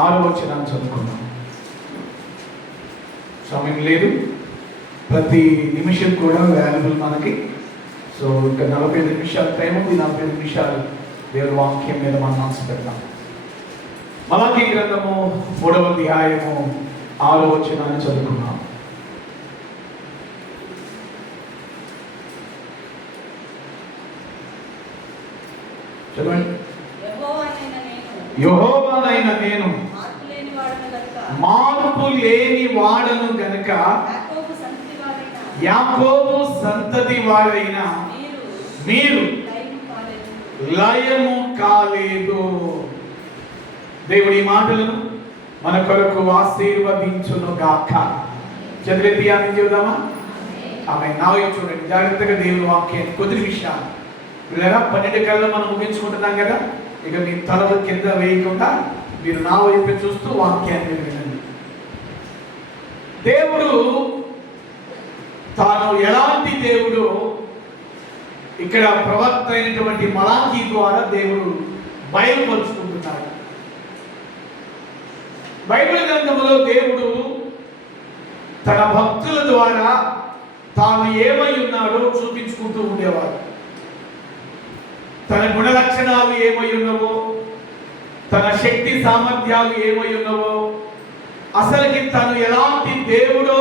6వ వచనాన్ని చదువుకున్నాం. సమయం లేదు, ప్రతి నిమిషం కూడా వాల్యుబుల్ మనకి. సో ఇంకా 45 నిమిషాల టైం ఉంది. 45 నిమిషాలు దేవుని వాక్యం మీద మనం మనసు పెడతాం. మలాకీ గ్రంథము 3వ అధ్యాయము 6వ వచనాన్ని చదువుకున్నాం. చదవండి. యెహోవానైన నేను మార్పు లేని వాడను గనుక యాకోబు సంతతి వారైన మీరు లయము కాలేదు. దేవుడి మాటలను మన కొరకు ఆశీర్వదించును గాక. చదివేది అని చెబుదామా? ఆమె నావే చూడండి జాగ్రత్తగా దేవుని వాక్యాన్ని. కొద్ది నిమిషాలు లేదా 12 కల్లా మనం ముగించుకుంటున్నాం కదా. ఇక మీ తలలు కింద వేయకుండా మీరు నా వైపు చూస్తూ వాక్యాన్ని వినండి. దేవుడు తాను ఎలాంటి దేవుడు ఇక్కడ ప్రవక్త అయినటువంటి మలాకీ ద్వారా దేవుడు బయలుపరుచుకుంటున్నాడు. బైబిల్ గ్రంథంలో దేవుడు తన భక్తుల ద్వారా తాను ఏమై ఉన్నాడో చూపించుకుంటూ ఉండేవాడు. తన గుణ లక్షణాలు ఏమై ఉన్నవో, తన శక్తి సామర్థ్యాలు ఏమై ఉన్నవో, అసలుకి తను ఎలాంటి దేవుడో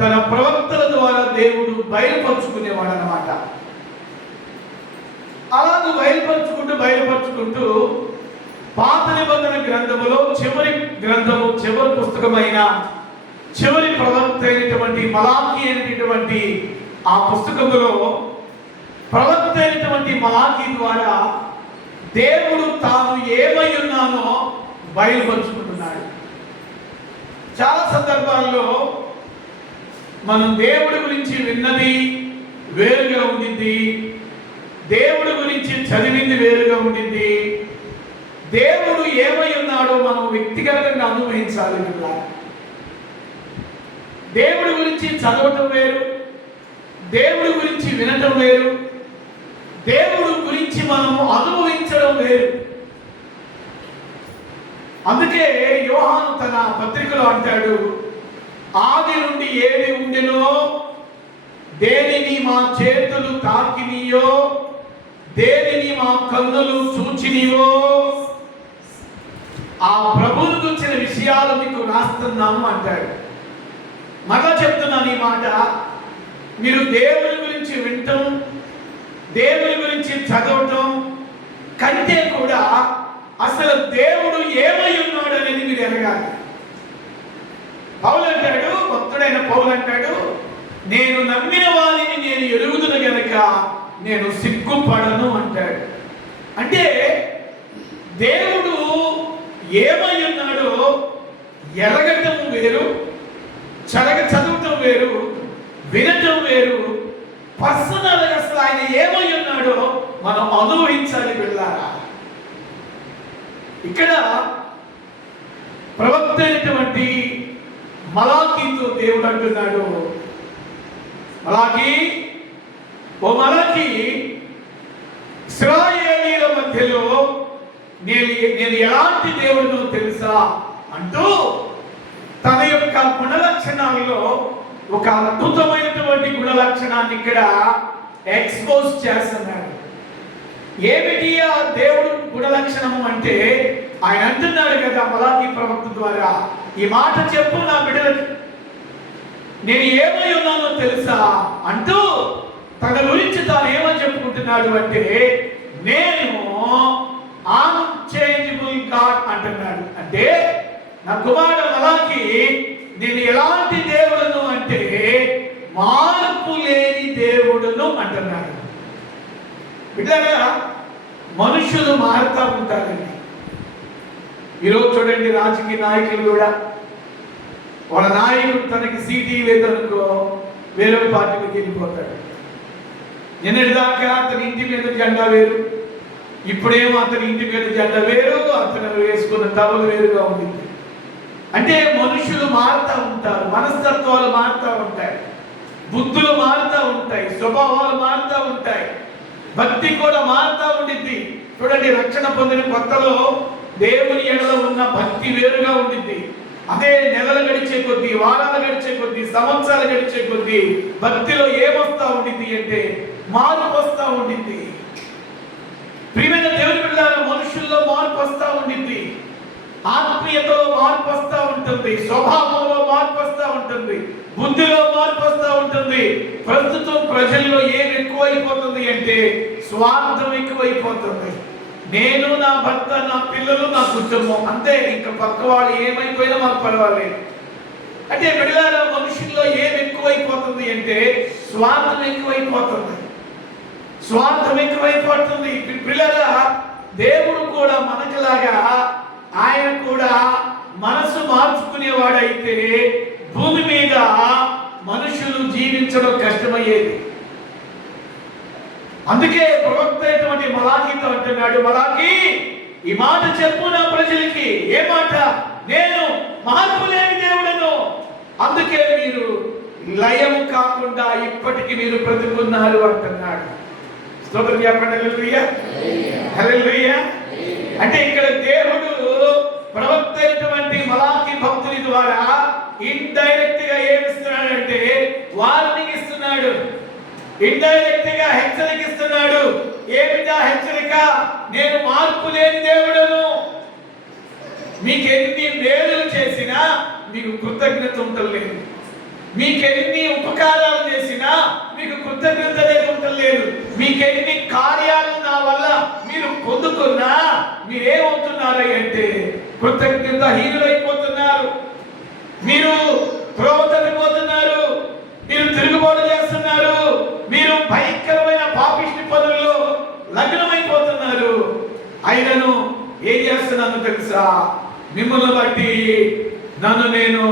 తన ప్రవక్తల ద్వారా దేవుడు బయలుపరుచుకునేవాడు అన్నమాట. అలాగే బయలుపరుచుకుంటూ పాత నిబంధన గ్రంథములో చివరి పుస్తకమైన చివరి ప్రవక్త అయినటువంటి మలాకీ అయినటువంటి ఆ పుస్తకములో ప్రవక్త అయినటువంటి మలాకీ ద్వారా దేవుడు తాను ఏమై ఉన్నానో బయలుపరుచుకుంటున్నాడు. చాలా సందర్భాల్లో మనం దేవుడి గురించి విన్నది వేరుగా ఉండింది, దేవుడి గురించి చదివింది వేరుగా ఉండింది. దేవుడు ఏమై ఉన్నాడో మనం వ్యక్తిగతంగా అనుభవించాలి. దేవుడి గురించి చదవటం వేరు, దేవుడి గురించి వినటం వేరు, దేవుడి గురించి మనము అనుభవించడం వేరు. అందుకే యోహాను తన పత్రికలో అంటాడు, ఆది నుండి ఏది ఉండెనో, దేనిని మా చేతులు తాకినియో, దేనిని మా కన్నులు చూచినివో, ఆ ప్రభువును గురించిన విషయాలు మీకు రాస్తున్నాము అంటాడు. మరలా చెప్తున్నాను ఈ మాట, మీరు దేవుని గురించి వింటం, దేవుని గురించి చదవటం కంటే కూడా అసలు దేవుడు ఏమై ఉన్నాడు అనేది మీరు ఎరగాలి. పౌలు అంటాడు, భక్తుడైన పౌలు అంటాడు, నేను నమ్మిన వారిని నేను ఎరుగుదును గనుక నేను సిగ్గుపడను అంటాడు. అంటే దేవుడు ఏమై ఉన్నాడో ఎరగటం వేరు, చదవటం వేరు, వినటం వేరు. పర్సనల్ అసలు ఆయన ఏమై ఉన్నాడో మనం అనుభవించాలి వెళ్ళారా. ఇక్కడ ప్రవక్త అయినటువంటి మలాకీతో దేవుడు అంటున్నాడు, మలాకీ, ఓ మలాకీ, ఇశ్రాయేలీయుల మధ్యలో నేను ఎలాంటి దేవుడినో తెలుసా అంటూ తన యొక్క గుణ లక్షణాలలో ఒక అద్భుతమైనటువంటి గుణ లక్షణాన్ని ఇక్కడ ఎక్స్పోజ్ చేస్తున్నాడు. ఏమిటి ఆ దేవుడు గుణ లక్షణము అంటే, ఆయన అంటున్నాడు కదా మలాకీ ప్రవక్త ద్వారా, ఈ మాట చెప్పు నా బిడ్డలకు, నేను ఏమై ఉన్నానో తెలుసా అంటూ తన గురించి తాను ఏమని చెప్పుకుంటున్నాడు అంటే, నేను అన్చేంజబుల్ గాడ్ అంటున్నాడు. అంటే నా కుమారుడు మలాకీ, నేను ఎలాంటి దేవుడును అంటే మార్పు లేని దేవుడును అంటున్నాడు. బిడ్డగా మనుషులు మారుతూ ఉంటారండి. ఈరోజు చూడండి, రాజకీయ నాయకులు కూడా వాళ్ళ నాయకుడు తనకి సీటీ లేదనుకో వేరే పార్టీకి వెళ్ళిపోతాడు. నిన్నటిదాకా అతని ఇంటి మీద జెండా వేరు, ఇప్పుడేమో అతని ఇంటి మీద జెండా వేరు, అతను వేసుకున్న టవల్ వేరుగా ఉంది. అంటే మనుషులు మారుతూ ఉంటారు, మనస్తత్వాలు మారుతూ ఉంటాయి, బుద్ధులు మారుతూ ఉంటాయి, స్వభావాలు మారుతూ ఉంటాయి, భక్తి కూడా మారుతూ ఉండిద్ది. చూడండి, రక్షణ పొందిన కొత్తలో దేవుని ఎడల ఉన్న ఉన్న భక్తి వేరుగా ఉండింది. అదే నెలలు గడిచే కొద్దీ, వారాలు గడిచే కొద్దీ, సంవత్సరాలు గడిచే కొద్దీ భక్తిలో ఏమొస్తా ఉండింది అంటే మార్పు వస్తా ఉండింది. ప్రియమైన దేవుని బిడ్డలారా, మనుషుల్లో మార్పు వస్తా ఉండింది, ఆత్మీయతలో మార్పు వస్తా ఉంటుంది, స్వభావంలో మార్పు వస్తా ఉంటుంది, బుద్ధిలో మార్పు వస్తా ఉంటుంది. ప్రస్తుతం ప్రజల్లో ఏం ఎక్కువైపోతుంది అంటే స్వార్థం ఎక్కువైపోతుంది. నేను, నా భర్త, నా పిల్లలు, నా కుటుంబం అంతే, ఇంకా పక్క వాళ్ళు ఏమైపోయినా మాకు పర్వాలేదు. అంటే బిడ్డలారా, మనుషుల్లో ఏం ఎక్కువైపోతుంది అంటే స్వార్థం ఎక్కువైపోతుంది, స్వార్థం ఎక్కువైపోతుంది. పిల్లరా, దేవుడు కూడా మనకులాగా ఆయన కూడా మనసు మార్చుకునేవాడైతే భూమి మీద మనుషులు జీవించడం కష్టమయ్యేది. అందుకే ప్రవక్త అయినటువంటి మలాకీతో అంటున్నాడు, మలాకీ ఈ మాట చెప్పు నా ప్రజలకి. ఏ మాట? నేను మార్పు లేని దేవుడను, అందుకే మీరు లయం కాకుండా ఇప్పటికి మీరు బ్రతుకున్నారు అంటున్నాడు. స్తోత్రం చెప్పండి. హల్లెలూయా, హల్లెలూయా. అంటే ఇక్కడ దేవుడు ప్రవక్త అయినటువంటి మలాకీ భక్తుని ద్వారా ఇండైరెక్ట్ గా ఏమిస్తున్నాడంటే వార్నింగ్ ఇస్తున్నాడు, ఇండైరెక్ట్ గా హెచ్చరిక ఇస్తున్నాడు. ఏమిటా హెచ్చరిక? నేను మార్పు లేని దేవుడను, మీకు ఎన్ని మేలు చేసినా మీకు కృతజ్ఞత ఉండలేదు, మీకు ఎన్ని ఉపకారాలు చేసినా మీకు కృతజ్ఞత ఉండలేదు, మీకు ఎన్ని కార్యాలు నా వల్ల మీరు పొందుకున్నా మీరేమవుతున్నారు అంటే కృతజ్ఞత హీనులైపోతున్నారు, మీరు త్రోవతడిపోతున్నారు, మీరు తిరుగుబాటు చేస్తున్నారు, మీరు భయంకరమైన పాపిష్టి పనుల్లో లగ్నమైపోతున్నారు. అయినను ఏం చేస్తున్నాను తెలుసా? మిమ్మల్ని బట్టి నన్ను నేను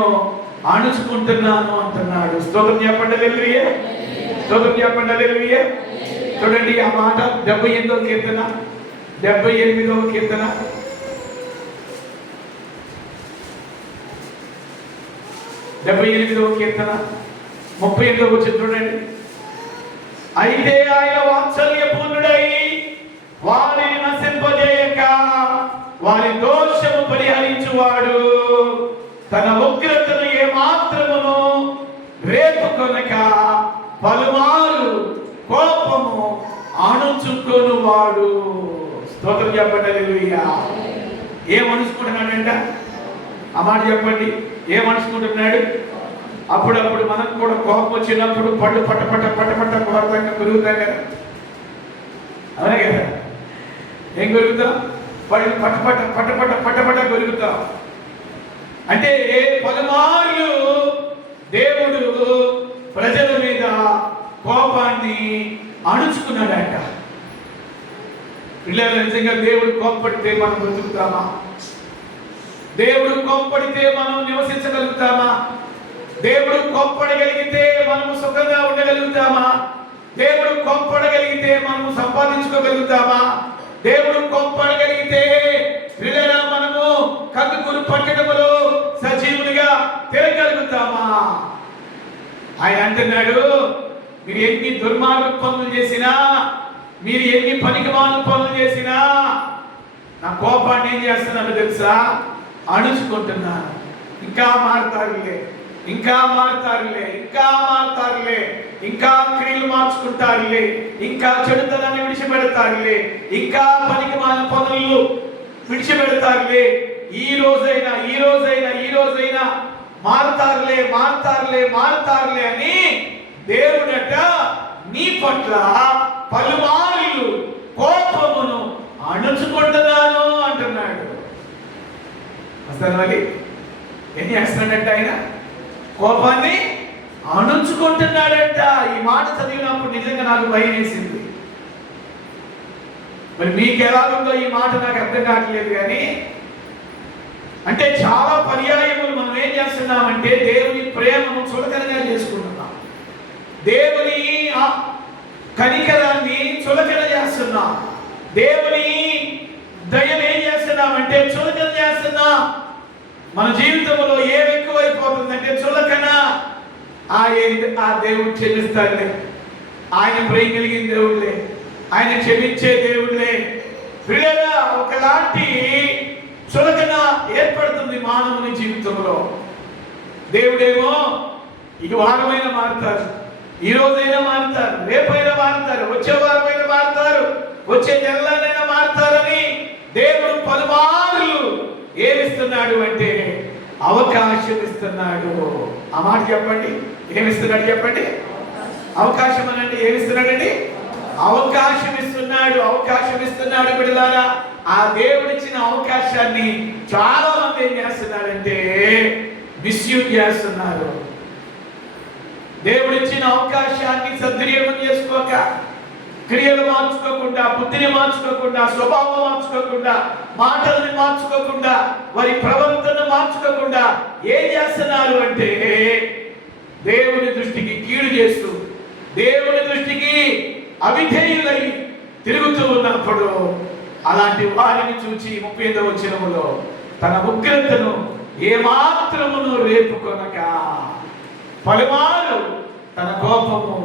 అణుచుకుంటున్నాను అంటున్నాడు. స్తోత్రం చెప్పండి హల్లెలూయా, స్తోత్రం చెప్పండి హల్లెలూయా. చూడండి ఆ మాట 78వ కీర్తన, 78వ కీర్తన, 78వ కీర్తన 38వ వచనం చూడండి. అయితే ఆయన వాత్సల్యపూర్ణుడై వారిని నశింపజేయక వారి దోషము పరిహరించువాడు, తన ఉగ్రతను ఏమాత్రమును రేపుకొనక పలుమారు కోపము అణుచుకొనువాడు. స్తోత్రం చెప్పండి హల్లెలూయా. ఏం అణుచుకుంటున్నాడంట? ఆ మాట చెప్పండి. ఏం అణుచుకుంటున్నాడు? అప్పుడప్పుడు మనకు కూడా కోపం వచ్చినప్పుడు పళ్ళు పట్టపట్ట పట్టపట్ట కోరతంగా కొరుగుతాం కదా, అవునా కదా? ఏం కొరుగుతాం? పళ్ళు పట్టపట్ట పట్టపట్ట పట్టపట్ట కొరుగుతాం. అంటే పలుమార్లు దేవుడు ప్రజల మీద కోపాన్ని అణుచుకున్నాడంట. పిల్లలు, నిజంగా దేవుడు కోప్పడితే మనం బ్రతుకుతామా? దేవుడు కోప్పడితే మనం నివసించగలుగుతామా? దేవుడు కోప్పడగలిగితే మనము సుఖంగా ఉండగలుగుతామా? దేవుడు కోప్పడగలిగితే మనము సంపాదించుకోగలుగుతామా? దేవుడు కోప్పడగలిగితే పిల్లల మనము కందుకూరు పట్టణములో సజీవులుగా తిరగలుగుతామా? ఆయన అంటున్నాడు, మీరు ఎన్ని దుర్మార్గ పనులు చేసినా, మీరు ఎన్ని పనికిమాలిన పనులు చేసినా నా కోపాన్ని ఏం చేస్తున్నాను తెలుసా? అణుచుకుంటున్నాను. ఇంకా మారుతారులే, ఇంకా మారుతారులే, ఇంకా మారుతారులే, ఇంకా క్రియలు మార్చుకుంటారులే, ఇంకా చెడుతనాన్ని విడిచిపెడతారులే, ఇంకా పనికిమాలిన పనులు విడిచిపెడతారులే, ఈ రోజైనా మారుతారులే మారుతారులే మారుతారులే అని దేవుడట నీ పట్ల పలుమార్లు కోపమును అణుచుకుంటున్నాను అంటున్నాడు. అసలు మరి ఏం చేస్తున్నాడంట? ఆయన కోపాన్ని అణుచుకుంటున్నాడంట. ఈ మాట చదివినప్పుడు నిజంగా నాకు భయం వేసింది. మరి మీకు ఎలా ఉందో ఈ మాట నాకు అర్థం కావట్లేదు. కానీ అంటే చాలా పర్యాయములు మనం ఏం చేస్తున్నామంటే దేవుని ప్రేమను చులకనగా చేసుకుంటున్నాం, దేవుని కనికరాన్ని చులకన చేస్తున్నాం, దేవుని దయను ఏం చేస్తున్నామంటే చులకన చేస్తున్నాం. మన జీవితంలో ఏం ఎక్కువైపోతుందంటే చులకన. ఆ దేవుడు క్షమిస్తాడులే, ఆయన ప్రేమ కలిగిన దేవుడులే, ఆయన క్షమించే దేవుడులే. ప్రియులారా, ఒకలాంటి చులకన జరుగుతుంది మానవుని జీవితంలో. దేవుడేమో ఈ వారమైనా మారుతారు, ఈ రోజైనా మారుతారు, రేపైనా మారుతారు, వచ్చే వారమైనా మారుతారు, వచ్చే నెలలైనా మారుతారని దేవుడు పలుమార్లు ఏమిస్తున్నాడు అంటే అవకాశం ఇస్తున్నాడు. ఆ మాట చెప్పండి, ఏమిస్తున్నాడు చెప్పండి? అవకాశం అనండి. ఏమిస్తున్నాడండి? అవకాశం ఇస్తున్నాడు. అవకాశం ఇస్తున్నాడు బిడ్డలారా. ఆ దేవుడిచ్చిన అవకాశాన్ని చాలా మంది ఏం చేస్తున్నారంటే మిస్యూజ్ చేస్తున్నారు. దేవుడిచ్చిన అవకాశాన్ని సద్వినియోగం చేసుకోక, క్రియలు మార్చుకోకుండా, బుద్ధిని మార్చుకోకుండా, స్వభావం మార్చుకోకుండా, మాటల్ని మార్చుకోకుండా, వారి ప్రవర్తన మార్చుకోకుండా ఏం చేస్తున్నారు అంటే దేవుని దృష్టికి కీడు చేస్తూ, దేవుని దృష్టికి అవిధేయులై తిరుగుతూ ఉన్నప్పుడు అలాంటి వారిని చూచి 35వ వచనములో తన ఉగ్రతను ఏమాత్రమును రేపుకొనక పలుమారు తన కోపము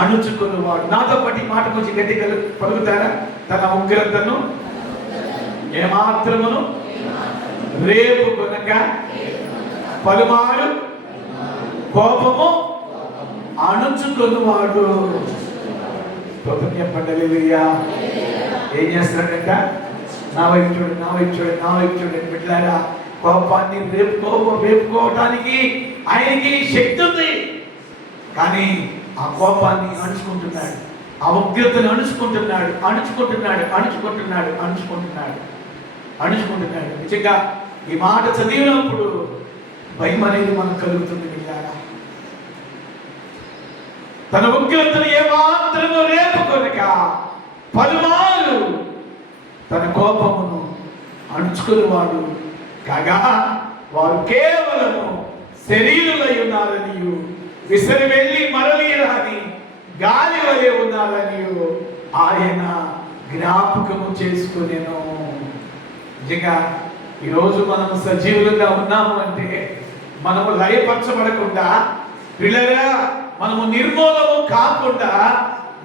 అణుచుకునేవాడు. నాతో పాటు మాట కొంచెం గట్టిగా పలుకుతారా? తన ఉగ్రతను ఏమాత్రమును రేపుకొనక పలుమారు కోపము అణుచుకునేవాడు. చెప్పండి హల్లెలూయా. ఏం చేస్తున్నాడంట? నా వైపు చూడండి, నా వైపు చూడండి, నా వైపు చూడండి బిడ్డలారా. కోపాన్ని రేపుకోవటానికి ఆయనకి శక్తి ఉంది, కానీ ఆ కోపాన్ని అణుచుకుంటున్నాడు, ఆ ఉగ్రతను అణుచుకుంటున్నాడు, అణుచుకుంటున్నాడు, అణుచుకుంటున్నాడు, అణుచుకుంటున్నాడు, అణుచుకుంటున్నాడు. నిజంగా ఈ మాట చదివినప్పుడు భయం అనేది మనకు కలుగుతుంది బిడ్డలారా. తన ఉగ్రతను ఏమాత్రము రేపుకొనక పలుమారు తన కోపమును అణుచుకునేవాడు కాగా వారు కేవలము శరీరులై ఉన్నారనియు విసిరి వెళ్ళి మరలి రాని గాలి వలె ఉన్నారనియు ఆయన జ్ఞాపకము చేసుకునేను. నిజంగా ఈరోజు మనము సజీవులుగా ఉన్నాము అంటే మనము లయపరచబడకుండా, పిల్లగా మనము నిర్మూలము కాకుండా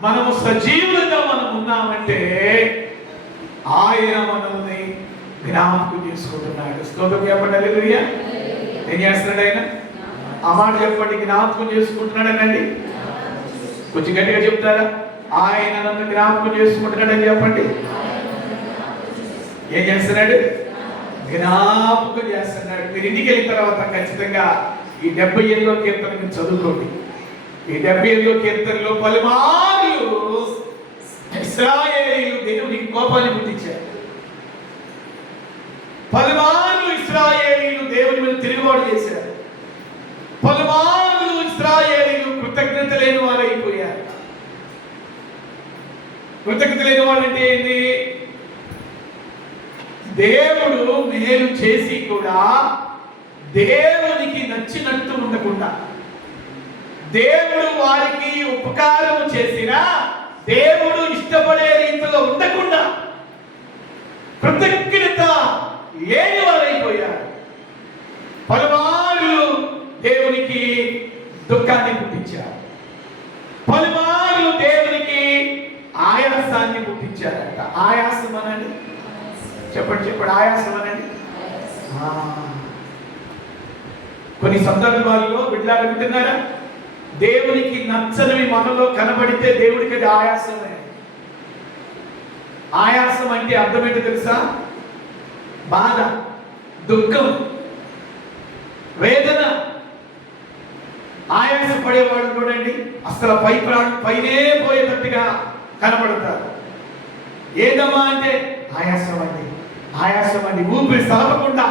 మనము సజీవులుగా మనం ఉన్నామంటే ఆయన మనల్ని జ్ఞాపకం చేసుకుంటున్నాడు. స్తోత్రం చెప్పండి హల్లెలూయా. ఏం చేస్తున్నాడు ఆయన? ఆ మాట చెప్పండి, జ్ఞాపకం చేసుకుంటున్నాడు అనండి. కొంచెం గట్టిగా చెప్తారా? ఆయన నన్ను జ్ఞాపకం చేసుకుంటున్నాడని చెప్పండి. ఏం చేస్తున్నాడు? జ్ఞాపకం చేస్తున్నాడు. మీరు ఇంటికి వెళ్ళిన తర్వాత ఖచ్చితంగా ఈ 78వ కీర్తన మీరు చదువుకోండి. ఈ 78వ కీర్తనలో పలుమార్లు ఇశ్రాయేలీయులు దేవునికి కోపాన్ని పుట్టించారు. పలుమార్లు ఇశ్రాయేలీయులు దేవుని మీద తిరుగుబాటు చేశారు. పలుమార్లు ఇశ్రాయేలీయులు కృతజ్ఞత లేని వారు అయిపోయారు. కృతజ్ఞత లేని వాడు అంటే ఏంటి? దేవుడు మేలు చేసి కూడా దేవునికి నచ్చినట్టు ఉండకుండా, దేవుడు వారికి ఉపకారం చేసినా దేవుడు ఇష్టపడే రీతిలో ఉండకుండా కృతజ్ఞత లేని వారైపోయారు. పలుమార్లు దేవునికి దుఃఖాన్ని పుట్టించారు, పలుమార్లు దేవునికి ఆయాసాన్ని పుట్టించారంట. ఆయాసం అనండి, చెప్పండి చెప్పండి, ఆయాసం అనండి. కొన్ని సందర్భాల్లో బిడ్డలు వింటున్నారా? దేవునికి నచ్చనివి మనలో కనబడితే దేవుడికి అది ఆయాసమే. ఆయాసం అంటే అర్థం ఏంటో తెలుసా? బాధ, దుఃఖం, వేదన. ఆయాసం పడేవాళ్ళు చూడండి అసలు పైనే పోయేటట్టుగా కనబడతారు. ఏదమ్మా అంటే ఆయాసం అండి, ఆయాసం అండి. ఊపిరి సలపకుండా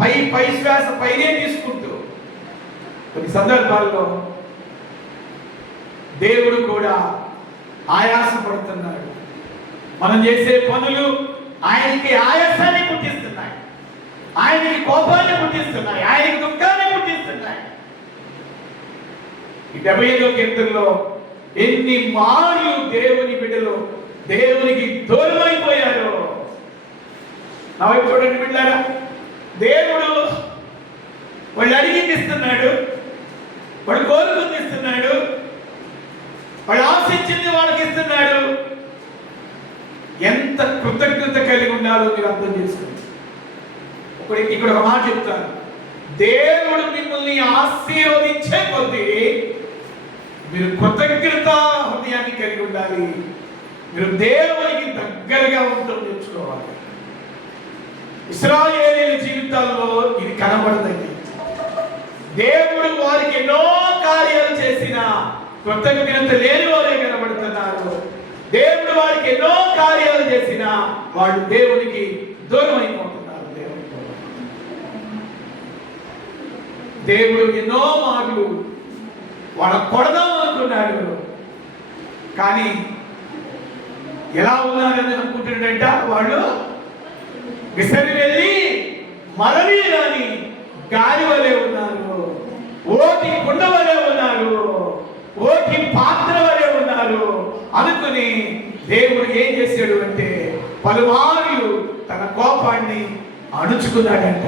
పై శ్వాస పైనే తీసుకుంటూ. కొన్ని సందర్భాల్లో దేవుడు కూడా ఆయాసపడుతున్నాడు. మనం చేసే పనులు ఆయనకి ఆయాసాన్ని పుట్టిస్తున్నాయి, ఆయనకి కోపాన్ని పుట్టిస్తున్నాయి, ఆయనకి దుఃఖాన్ని పుట్టిస్తున్నాయి. ఈ 75వ కీర్తనలో ఎన్ని మార్లు దేవుని బిడ్డలు దేవునికి దూరమైపోయారు. నా వైపు చూడండి బిడ్డలారా. దేవుడు వాళ్ళు అడిగింది ఇస్తున్నాడు, వాడు కోరుకుంది ఇస్తున్నాడు, వాడు ఆశించింది వాళ్ళకి ఇస్తున్నాడు. ఎంత కృతజ్ఞత కలిగి ఉండాలో మీరు అర్థం చేసుకోండి. ఒక ఇక్కడ ఒక మాట చెప్తాను. దేవుడు మిమ్మల్ని ఆశీర్వదించే కొద్దీ మీరు కృతజ్ఞత హృదయాన్ని కలిగి ఉండాలి. మీరు దేవునికి దగ్గరగా ఉంటూ నేర్చుకోవాలి. ఇశ్రాయేలీయుల జీవితాల్లో ఇది కనబడదండి. దేవుడు వారికి ఎన్నో కార్యాలు చేసిన కృతజ్ఞత లేని వారే కనబడుతున్నారు. దేవుడు వారికి ఎన్నో కార్యాలు చేసిన వాళ్ళు దేవునికి దూరం అయిపోతున్నారు. దేవుడు ఎన్నో మార్లు వాళ్ళ కొడదాం అనుకున్నాడు, కానీ ఎలా ఉన్నారని అనుకుంటున్నాడంట, వాళ్ళు విసరి వెళ్ళి మరలి రాని గాలి వలె ఉన్నారు, ఓటి కుండ వలె ఉన్నారు, ఓటి పాత్ర వలె ఉన్నారు అనుకుని దేవుడు ఏం చేశాడు అంటే పలుమార్లు తన కోపాన్ని అణుచుకున్నాడంట.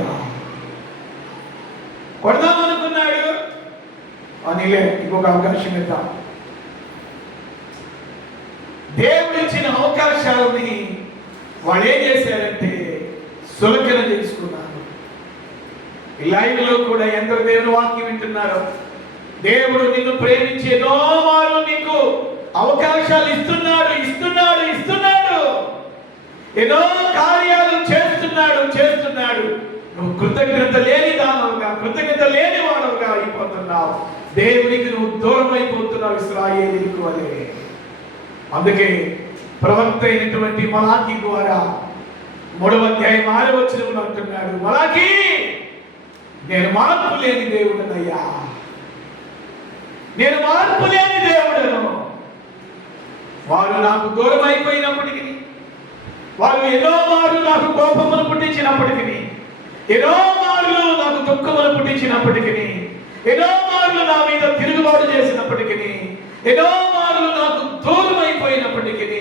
కొడదాం అనుకున్నాడు, అనిలే ఇంకొక అవకాశం ఇద్దాం. దేవుడు ఇచ్చిన అవకాశాలని వాళ్ళు ఏం చేశారంటే సులకన చేసుకున్నారు. ఈ లైవ్ లో కూడా ఎందరో దేవుని వాక్యం వింటున్నారు. దేవుడు నిన్ను ప్రేమించి ఎన్నో మార్లు నీకు అవకాశాలు ఇస్తున్నాడు, ఎన్నో కార్యాలు చేస్తున్నాడు. నువ్వు కృతజ్ఞత లేని దానవుగా, కృతజ్ఞత లేని వాడవుగా అయిపోతున్నావు. దేవునికి నువ్వు దూరం అయిపోతున్నావు ఇశ్రాయేలీయులకు వలె. అందుకే ప్రవక్త అయినటువంటి మలాకీ ద్వారా 3వ అధ్యాయం 6వ వచనంలో అంటున్నాడు, మలాకీ నేను మార్పు లేని దేవుడనయ్యా, నేను మార్పు లేని దేవుడను. వారు నాకు దూరం అయిపోయినప్పటికీ, వారు ఎన్నో మార్లు నాకు కోపమును పుట్టించినప్పటికీ, ఎన్నో మార్లు నాకు దుఃఖమును పుట్టించినప్పటికీ, ఎన్నో మార్లు నా మీద తిరుగుబాటు చేసినప్పటికీ, ఎన్నో మార్లు నాకు దూరం అయిపోయినప్పటికీ,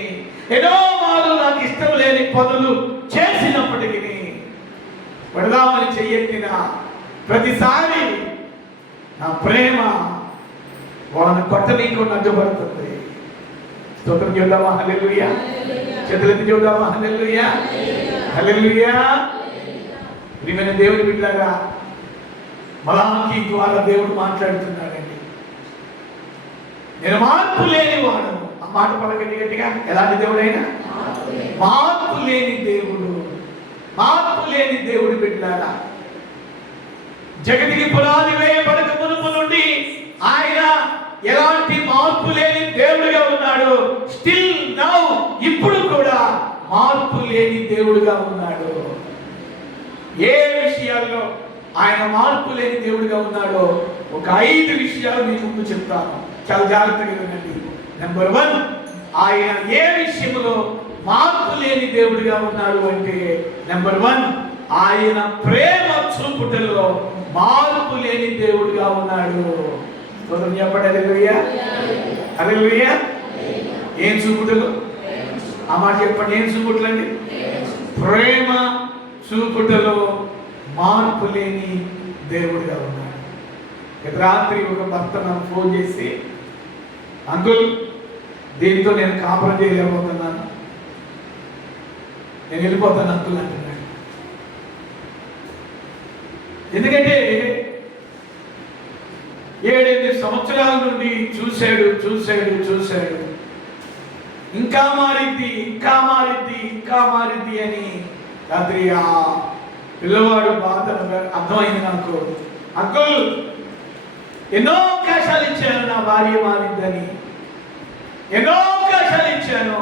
ఎన్నో మార్లు నాకు ఇష్టం లేని పనులు చేసినప్పటికీ, పెడదామని చెయ్యెత్తిన ప్రతిసారి నా ప్రేమ వాళ్ళని కొట్టనీయకుండా అడ్డుపడుతుంది. స్తోత్రం చూద్దామా? హల్లెలూయా. చేతులెత్తి చూద్దామా? హల్లెలూయా, హల్లెలూయా. ప్రియమైన దేవుని బిడ్డలారా, మలాకీ ద్వారా దేవుడు మాట్లాడుతున్నాడండి. నేను మార్పు లేని వాడను. ఆ మాట పలకండి గట్టిగా. ఎలాంటి దేవుడైనా మార్పు లేని దేవుడు, మార్పు లేని దేవుడు బిడ్డలారా. జగతికి పునాది వేయబడక మునుపు నుండి ఆయన ఎలాంటి మార్పు లేని దేవుడిగా ఉన్నాడు. స్టిల్ నౌ, ఇప్పుడు కూడా మార్పు లేని దేవుడిగా ఉన్నాడు. ఏ విషయాల్లో ఆయన మార్పు లేని దేవుడిగా ఉన్నాడో ఒక 5 విషయాలు మీ ముందు చెప్తాను, చాలా జాగ్రత్తగా వినండి. నెంబర్ 1, ఆయన ఏ విషయంలో మార్పు లేని దేవుడిగా ఉన్నాడు అంటే, నెంబర్ 1, ఆయన ప్రేమ చూపుటలో మార్పు లేని దేవుడిగా ఉన్నాడు. చెప్పండి హల్లెలూయా, హల్లెలూయా. ఏం చూపుటలు? ఆ మాట చెప్పండి. ఏం చూపుటలండి? ప్రేమ చూపుటలో మార్పు లేని దేవుడిగా ఉన్నాడు. రాత్రి ఒక భర్త నాకు ఫోన్ చేసి, అంకుల్ దీంతో నేను కాపురం చేయలేకపోతున్నాను, నేను వెళ్ళిపోతాను అంకుల్ అంటున్నాడు. ఎందుకంటే 7-8 సంవత్సరాల నుండి చూశాడు. ఇంకా మారిద్ది అని రాత్రి ఆ పిల్లవాడు బాధ అర్థమైంది నాకు. అంకుల్ ఎన్నో అవకాశాలు ఇచ్చాను నా భార్య మారిద్దని, ఎన్నో అవకాశాలు ఇచ్చాను.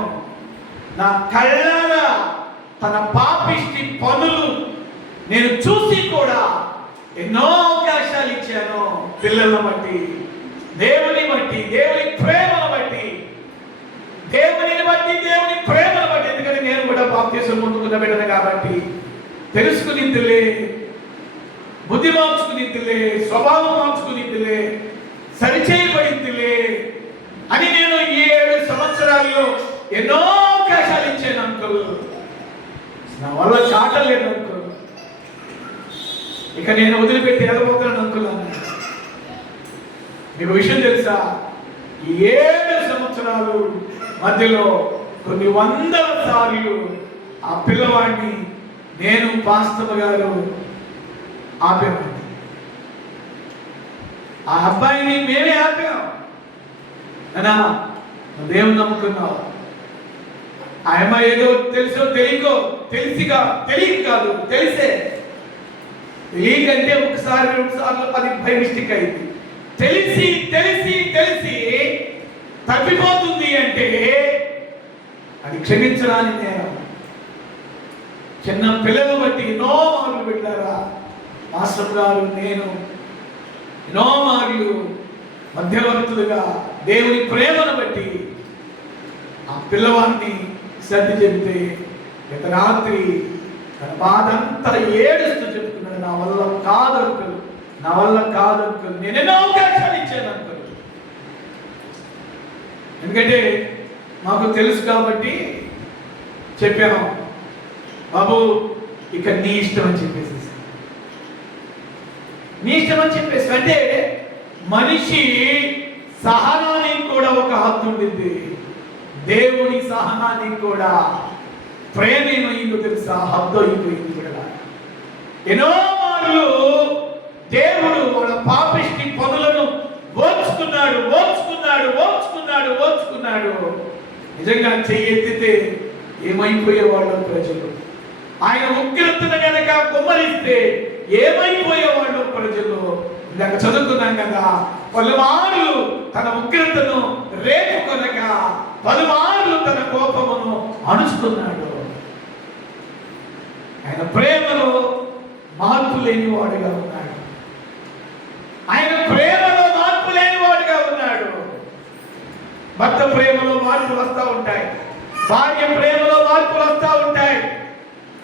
నా కళ్ళారా తన పాపిష్టి పనులు నేను చూసి కూడా ఎన్నో అవకాశాలు ఇచ్చాను. పిల్లలను బట్టి, దేవుని బట్టి, దేవుని ప్రేమను బట్టి, ఎందుకంటే నేను కూడా బాప్తిసం పొందుకున్న బిడ్డను కాబట్టి తెలుసుకునిద్దులే, బుద్ధి మార్చుకునిద్దులే, స్వభావం మార్చుకునిద్దులే, సరిచేయబడిద్దులే అని నేను 7 సంవత్సరాల్లో ఎన్నో అవకాశాలు ఇచ్చాను అంకుల్. నా వల్ల చాటలేదు అంకుల్, ఇక నేను వదిలిపెట్టి వెళ్ళిపోతున్నాను అంకుల్ అన్నాడు. మీకు విషయం తెలుసా? ఈ 7 సంవత్సరాలు మధ్యలో కొన్ని వందల సార్లు ఆ పిల్లవాడిని నేను, పాస్టర్ గారు, ఆపామండి. ఆ అబ్బాయిని మేమే ఆపాం. అన్నా దేవుని నమ్ముకున్నావు. ఆ అమ్మాయి ఏదో తెలుసో తెలియకో, తెలియక కాదు, తెలిసే. తెలియకంటే ఒకసారి 2 సార్లు అది బై మిస్టేక్ అయింది. తెలిసి తెలిసి తెలిసి తప్పిపోతుంది అంటే అది క్షమించరాని నేరం. చిన్న పిల్లలు బట్టి ఎన్నో మార్లు వెళ్ళారా మాస్టర్ గారు, నేను ఎన్నో మార్లు మధ్యవర్తులుగా దేవుని ప్రేమను బట్టి ఆ పిల్లవాడిని సర్ది చెబితే గత రాత్రి తన బాధ అంతా ఏడుస్తూ చెప్తున్నాడు, నా వల్ల కాదు అంకుల్, నా వల్ల కాదు అంకుల్, నేను ఎన్నో అవకాశాలు ఇచ్చాను అంకుల్. ఎందుకంటే మాకు తెలుసు కాబట్టి చెప్పాను, బాబు ఇక నీ ఇష్టం అని చెప్పేసి, నీ ఇష్టం అని చెప్పేసి. అంటే మనిషి సహనానికి కూడా ఒక హద్దు ఉండింది. దేవుని సహనానికి కూడా ప్రేమ ఏమైందో తెలుసా, హద్దు అయిపోయింది కూడా. ఎన్నో మార్లు దేవుడు వాళ్ళ పాపిష్టి పనులను ఓర్చుకున్నాడు ఓర్చుకున్నాడు ఓర్చుకున్నాడు ఓర్చుకున్నాడు. నిజంగా చెయ్యెత్తితే ఏమైపోయేవాళ్ళు ప్రజలు. ఆయన ఉగ్రతను గనక కుమ్మరిస్తే ఏమైపోయేవాళ్ళు ప్రజలు. ఇందాక చదువుకున్నాం కదా, పలుమార్లు తన ఉగ్రతను రేపుకొనక పలుమార్లు తన కోపమును అణుచుకున్నాడు. ఆయన ప్రేమలో మార్పు లేనివాడుగా ఉన్నాడు. ఆయన ప్రేమలో మార్పు లేనివాడుగా ఉన్నాడు. భర్త ప్రేమలో మార్పులు వస్తూ ఉంటాయి, భార్య ప్రేమలో మార్పులు వస్తూ ఉంటాయి,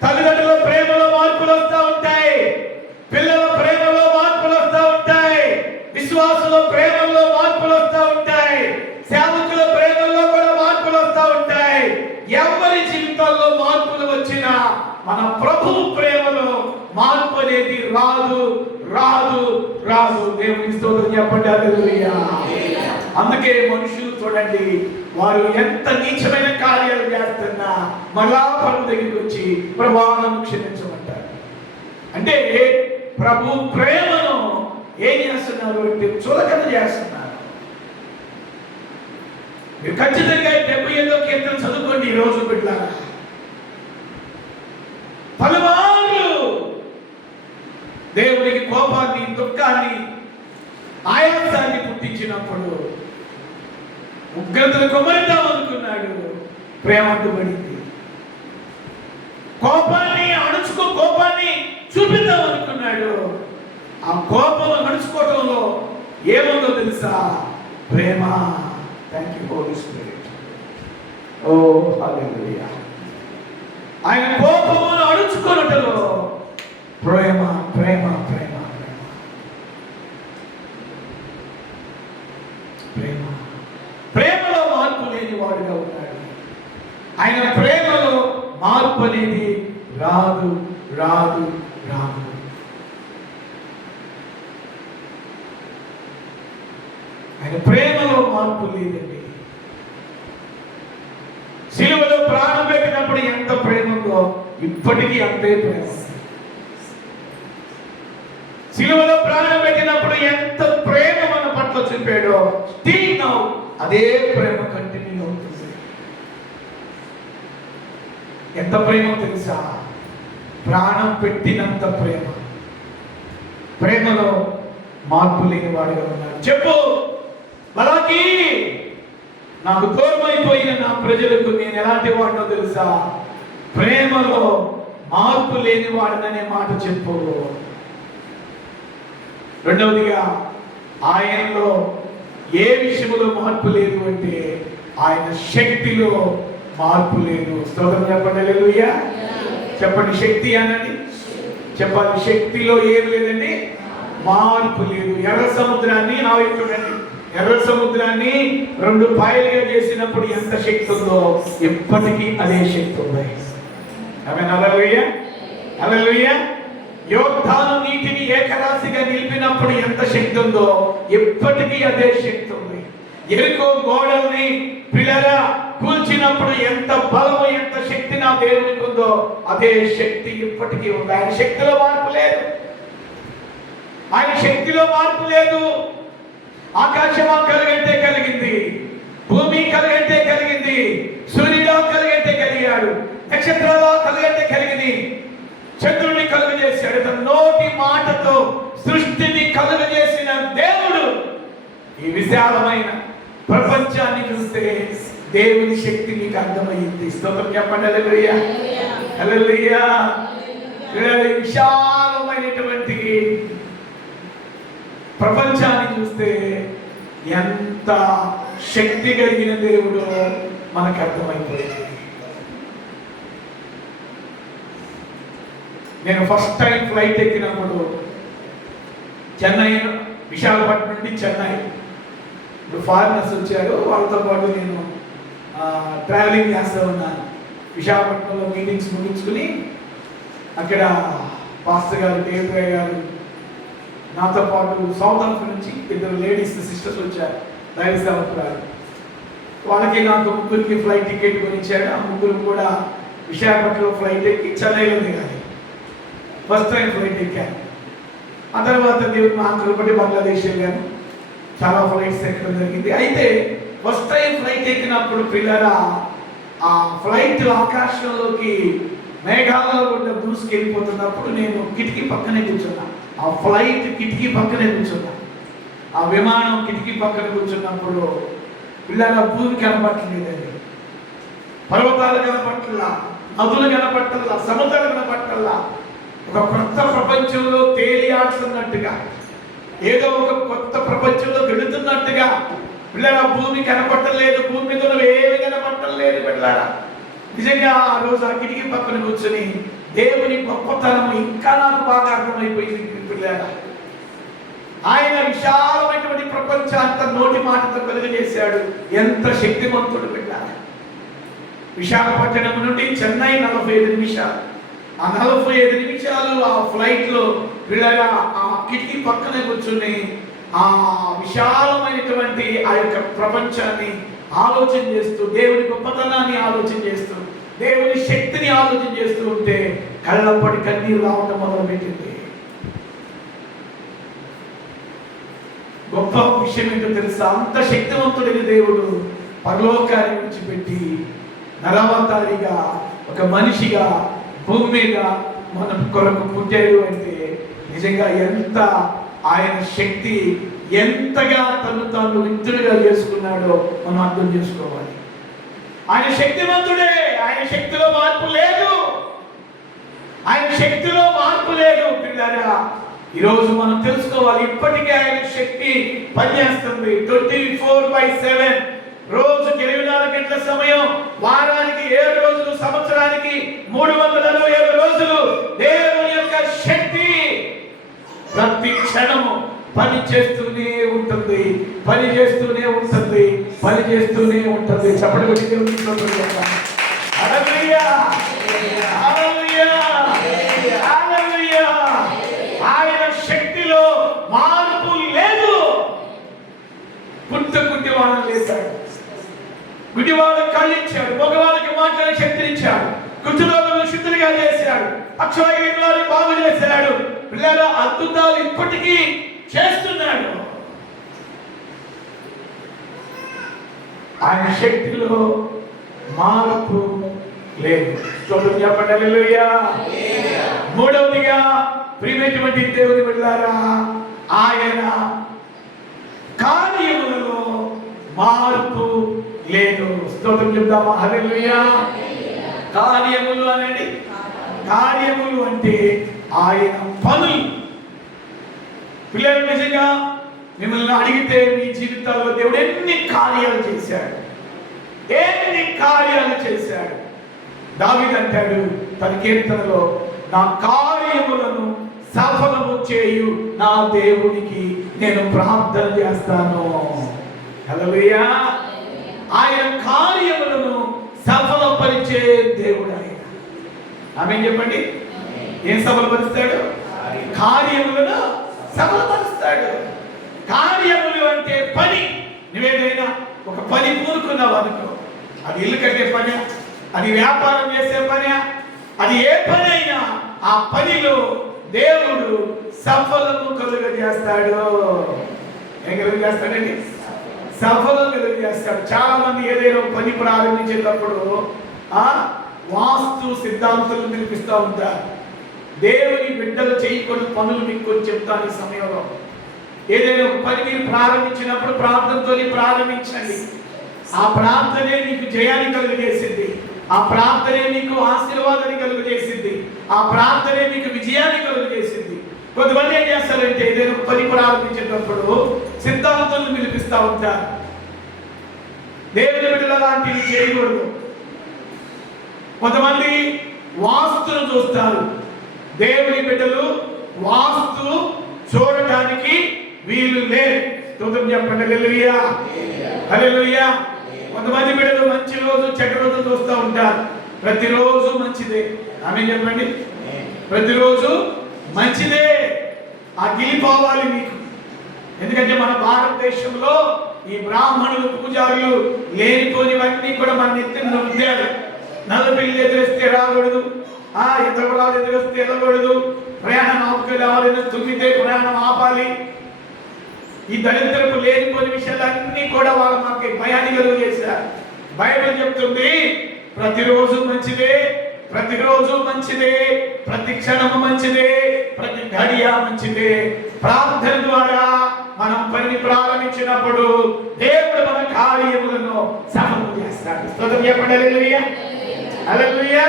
తల్లిదండ్రుల ప్రేమలో మార్పులు వస్తూ ఉంటాయి, పిల్లల ప్రేమలో మార్పులు వస్తూ ఉంటాయి, విశ్వాసుల ప్రేమలో మార్పులు వస్తూ ఉంటాయి, సేవకుల ప్రేమలో కూడా మార్పులు వస్తూ ఉంటాయి. ఎవరి జీవితాల్లో మార్పులు వచ్చినా మన ప్రభువు ప్రేమలో మార్పు అనేది రాదు రాదు రాదు. దేవుని స్తోత్రం చెప్పండి, హల్లెలూయా. అందుకే మనుషులు చూడండి, వారు ఎంత నీచమైన కార్యాలు చేస్తున్నా మళ్ళా ప్రభు దగ్గరికి వచ్చి ప్రభావం క్షమించమంటారు. అంటే ప్రభు ప్రేమను ఏం చేస్తున్నారు అంటే చులకన చేస్తున్నారు. మీరు ఖచ్చితంగా 78వ కీర్తన చదువుకోండి ఈ రోజు బిడ్డలారా. పలుమార్లు దేవునికి కోపాన్ని, దుఃఖాన్ని, ఆయాసాన్ని పుట్టించినప్పుడు ఉగ్రతను కుమరిద్దాం అనుకున్నాడు, ప్రేమ అడ్డుపడింది. కోపాన్ని కోపాన్ని చూపిద్దాం అనుకున్నాడు, ఆ కోపం అణుచుకోవటంలో ఏముందో తెలుసా, ప్రేమ. Thank you Holy Spirit. Oh hallelujah. ఆయన కోపమును అణుచుకొనుటలో ప్రేమ ప్రేమ ప్రేమ ప్రేమ ప్రేమ. ప్రేమలో మార్పు లేని వాడుగా ఉన్నాడు. ఆయన ప్రేమలో మార్పు అనేది రాదు రాదు రాదు. ఆయన ప్రేమలో మార్పు లేదండి. సిలువలో ప్రాణం పెట్టినప్పుడు ఎంత ప్రేమ ఉందో ఇప్పటికీ అంతే ప్రేమ. సిలువలో ప్రాణం పెట్టినప్పుడు ఎంత ప్రేమ మన పట్ల చూపాడో స్టిల్ నౌ అదే ప్రేమ కంటిన్యూ అవుతుంది. ఎంత ప్రేమ తెలుసా, ప్రాణం పెట్టినంత ప్రేమ. ప్రేమలో మార్పు లేని వాడుగా ఉన్నాడు. చెప్పు మలాకి, నాకు దూరమైపోయిన నా ప్రజలకు నేను ఎలాంటి వాడినో తెలుసా, ప్రేమలో మార్పు లేని వాడిననే మాట చెప్పు. రెండవదిగా ఆయనలో ఏ విషయంలో మార్పు లేదు అంటే ఆయన శక్తిలో మార్పు లేదు. స్తోత్రం చెప్పండి, హల్లెలూయా. చెప్పండి, శక్తి అనండి, చెప్పాలి. శక్తిలో ఏది లేదండి, మార్పు లేదు. ఎర్ర సముద్రాన్ని చూడండి, ఎర్ర సముద్రాన్ని 2 పాయలుగా చేసినప్పుడు ఎంత శక్తి ఉందో ఎప్పటికీ అదే శక్తి ఉంది. ఆమేన్, హల్లెలూయా హల్లెలూయా. యోర్దాను నీటిని ఏకరాశిగా నిలిపినప్పుడు ఎంత శక్తి ఉందో ఎప్పటికీ అదే శక్తి ఉంది. ఎరికో గోడల్ని పిల్లరా కూల్చినప్పుడు ఎంత బలము, ఎంత శక్తి నా దేవునికి ఉందో అదే శక్తి ఇప్పటికీ ఉంది. ఆయన శక్తిలో మార్పు లేదు. శక్తిలో మార్పు లేదు. ఆకాశమా కలుగంటే కలిగింది, భూమి కలుగంటే కలిగింది, సూర్యుడు కలుగంటే కలిగాడు, నక్షత్రాలు కలుగంటే కలిగింది, చంద్రుడిని కలుగజేశాడు. తన నోటి మాటతో సృష్టిని కలుగజేసిన దేవుడు ఈ విశాలమైన ప్రపంచాన్ని చూస్తే దేవుని శక్తి మీకు అర్థమయ్యింది. స్తోత్రం చెప్పండి. హల్లెలూయా, హల్లెలూయా. విశాలమైనటువంటి ప్రపంచాన్ని చూస్తే ఎంత శక్తి కలిగిన దేవుడో మనకు అర్థమైపోయింది. నేను ఫస్ట్ టైం ఫ్లైట్ ఎక్కినప్పుడు చెన్నై, విశాఖపట్నం నుండి చెన్నై, ఇప్పుడు ఫారినర్స్ వచ్చారు, వాళ్ళతో పాటు నేను ట్రావెలింగ్ చేస్తూ ఉన్నాను. విశాఖపట్నంలో మీటింగ్స్ ముగించుకుని అక్కడ పాస్టర్ గారు, దేవరాయ్ గారు, నాతో పాటు సౌత్ ఆఫ్రికా నుంచి 2 లేడీస్ సిస్టర్స్ వచ్చారు, దైవ సేవకురాలు. వాళ్ళకి నాకు ముగ్గురికి ఫ్లైట్ టికెట్ కొనిచ్చాడు. ఆ ముగ్గురు కూడా విశాఖపట్నంలో ఫ్లైట్ ఎక్కి చెన్నైలో దిగాలి. ఫస్ట్ టైం ఫ్లైట్ ఎక్కాను. ఆ తర్వాత దేవుడు మా కృపటి బంగ్లాదేశ్ వెళ్ళాను. చాలా ఫ్లైట్స్ ఎక్కడం జరిగింది. అయితే ఫస్ట్ టైం ఫ్లైట్ ఎక్కినప్పుడు పిల్లరా, ఆ ఫ్లైట్ ఆకాశంలోకి మేఘాలలో గుండా దూసుకెళ్ళిపోతున్నప్పుడు నేను కిటికీ పక్కనే కూర్చున్నా. ఆ ఫ్లైట్ కిటికీ పక్కనే కూర్చున్నా. ఆ విమానం కిటికీ పక్కన కూర్చున్నప్పుడు పిల్లల భూమి కనపట్టలేదండి, పర్వతాలు కనపట్టల్లా, నదులు కనపట్టల్లా, సముద్రాలు కనపట్టల్లా. ఒక కొత్త ప్రపంచంలో తేలి ఆడుతున్నట్టుగా, ఏదో ఒక కొత్త ప్రపంచంలో వెళుతున్నట్టుగా పిల్లల భూమి కనపట్టలేదు, భూమి మీద ఏమి కనపట్టలేదు పిల్లల. నిజంగా ఆ రోజు ఆ కిటికీ పక్కన కూర్చొని దేవుని గొప్పతనం ఇంకా నాకు బాగా అర్థమైపోయింది పిల్లల. ఆయన విశాలమైనటువంటి ప్రపంచాంత నోటి మాటతో కలుగజేశాడు. ఎంత శక్తివంతుడు పిల్లల. విశాఖపట్నం నుండి చెన్నై 45 నిమిషాలు. ఆ 45 నిమిషాలు ఆ ఫ్లైట్లో పిల్లగా ఆ కిటికీ పక్కనే కూర్చుని ఆ విశాలమైనటువంటి ఆ యొక్క ప్రపంచాన్ని ఆలోచన చేస్తూ, దేవుని గొప్పతనాన్ని ఆలోచన చేస్తూ, దేవుని శక్తిని ఆలోచన చేస్తూ ఉంటే కళ్ళప్పటి కన్నీరు రావడం మొదలుపెట్టింది. గొప్ప విషయం ఏంటో తెలుసా? అంత శక్తివంతుడైన దేవుడు పరలోకాన్ని విడిచిపెట్టి నరవతారిగా ఒక మనిషిగా భూమి మీద మన కొరకు పుట్టాడు అంటే నిజంగా ఎంత ఆయన శక్తి, ఎంతగా తాను వింతుడుగా చేసుకున్నాడో మనం అర్థం చేసుకోవాలి. ఆయన శక్తివంతుడే, ఆయన శక్తిలో మార్పు లేదు, ఆయన శక్తిలో మార్పు లేదు పిల్లరా. ఈరోజు మనం తెలుసుకోవాలి, ఇప్పటికే ఆయన శక్తి పనిచేస్తుంది 24/7. రోజుకి 24 గంటల సమయం, వారానికి 7 రోజులు, సంవత్సరానికి 365 రోజులు దేవుని యొక్క శక్తి ప్రతి క్షణము పని చేస్తూనే ఉంటుంది, పని చేస్తూనే ఉంటుంది, పని చేస్తూనే ఉంటుంది. చెప్పండి కొట్టి దేవుని స్తోత్రం చేద్దాం. హల్లెలూయా, హల్లెలూయా, హల్లెలూయా. ఆయన శక్తిలో మార్పు లేదు. గుడ్డి వాళ్ళని లేచాడు, గుడ్డి వాళ్ళకి కళ్ళు ఇచ్చాడు, మగవాళ్ళకి మాట్లాడే శక్తిని ఇచ్చాడు, కుష్ఠరోగులను శుద్ధులుగా చేశాడు, అక్షయమైన వారిని బాగు చేశాడు. పిల్లల అద్భుతాలు ఇప్పటికీ చేస్తున్నాడు. ఆయన శక్తిలో మార్పు లేదు. చెప్పండి హల్లెలూయా. మూడవదిగా ప్రియమైనటువంటి దేవుని బిడ్డలారా, ఆయన కార్యములలో మార్పు లేదు. స్తోత్రం చెప్తామా? హల్లెలూయా. కార్యములు అనేది, కార్యములు అంటే ఆయన పనులు. పిల్లలు నిజంగా మిమ్మల్ని అడిగితే మీ జీవితాల్లో దేవుడు ఎన్ని కార్యాలు చేశాడు, ఎన్ని కార్యాలు చేశాడు. దావీదు అంటాడు తన కీర్తనలో, నా కార్యములను సఫలము చేయు నా దేవునికి నేను ప్రార్థన చేస్తాను. హల్లెలూయా. ఆయన కార్యములను సఫలపరిచే దేవుడు ఆయన. ఆమేన్ చెప్పండి. ఏం సఫలపరుస్తాడు? కార్యములను సఫలపరుస్తాడు. కార్యములు అంటే పని. నువ్వేదైనా ఒక పని పూనుకున్నావు అనుకో, అది ఇల్లు కట్టే పని, అది వ్యాపారం చేసే పని, అది ఏ పని అయినా ఆ పనిలో దేవుడు సఫలము కలుగజేస్తాడు. ఏం కలుగజేస్తాడండి? సఫలం కలుగజేస్తాడు. చాలా మంది ఏదైనా పని ప్రారంభించేటప్పుడు వాస్తు సిద్ధాంతాలు నిలిపిస్తూ ఉంటారు. దేవుని బిడ్డలు చేయకూడని పనులు మీకు కొంచెం చెప్తాను ఈ సమయంలో. ఏదైనా ఒక పని మీరు ప్రారంభించినప్పుడు ప్రార్థనతో ప్రారంభించండి. ఆ ప్రార్థనే నీకు జయాన్ని కలుగజేసింది. ఆ ప్రార్థనే నీకు ఆశీర్వాదాన్ని కలుగజేసింది. ఆ ప్రార్థనే నీకు విజయాన్ని కలుగజేసింది. కొంతమంది ఏం చేస్తారంటే ఏదైనా ఒక పని ప్రారంభించేటప్పుడు సిద్ధాంతాలను పిలిపిస్తూ ఉంటారు. దేవుని బిడ్డలు అలాంటివి చేయకూడదు. కొంతమంది వాస్తును చూస్తారు. దేవుని బిడ్డలు వాస్తు చూడటానికి వీలు లేదు. స్తోత్రం చెప్పండి. హల్లెలూయా, హల్లెలూయా. కొంతమంది బిడ్డలు మంచి రోజు చెడ్డ రోజు చూస్తూ ఉంటారు. ప్రతిరోజు మంచిదే. ఆమేన్ చెప్పండి. ప్రతిరోజు మంచిదే. ఆ గిలిపోవాలి మీకు. ఎందుకంటే మన భారతదేశంలో ఈ బ్రాహ్మణులు పూజారులు లేనిపోనివన్నీ కూడా మన నెత్తిన ఉంటారు. నల్ల పిల్లి ఎదురేస్తే రాకూడదు, ఇతరులు ఎదురేస్తే వెళ్ళకూడదు, ప్రయాణం ఆపుకెళ్ళి ఎవరైనా తుమ్మితే ప్రయాణం ఆపాలి. ఈ దరిద్రపు లేనిపోని విషయాలన్నీ కూడా వాళ్ళు మాకు భయాన్ని కలుగు చేశారు. బైబిల్ చెప్తుంది ప్రతిరోజు మంచిదే, ప్రతిరోజు మంచిదే, ప్రతి క్షణము మంచిదే, ప్రతి గడియ మంచిదే. ప్రార్థన ద్వారా మనం పని ప్రారంభించినప్పుడు దేవుడు మన కార్యములను సఫలం చేస్తాడు. స్తోత్రం చెప్పండి. హల్లెలూయా, హల్లెలూయా.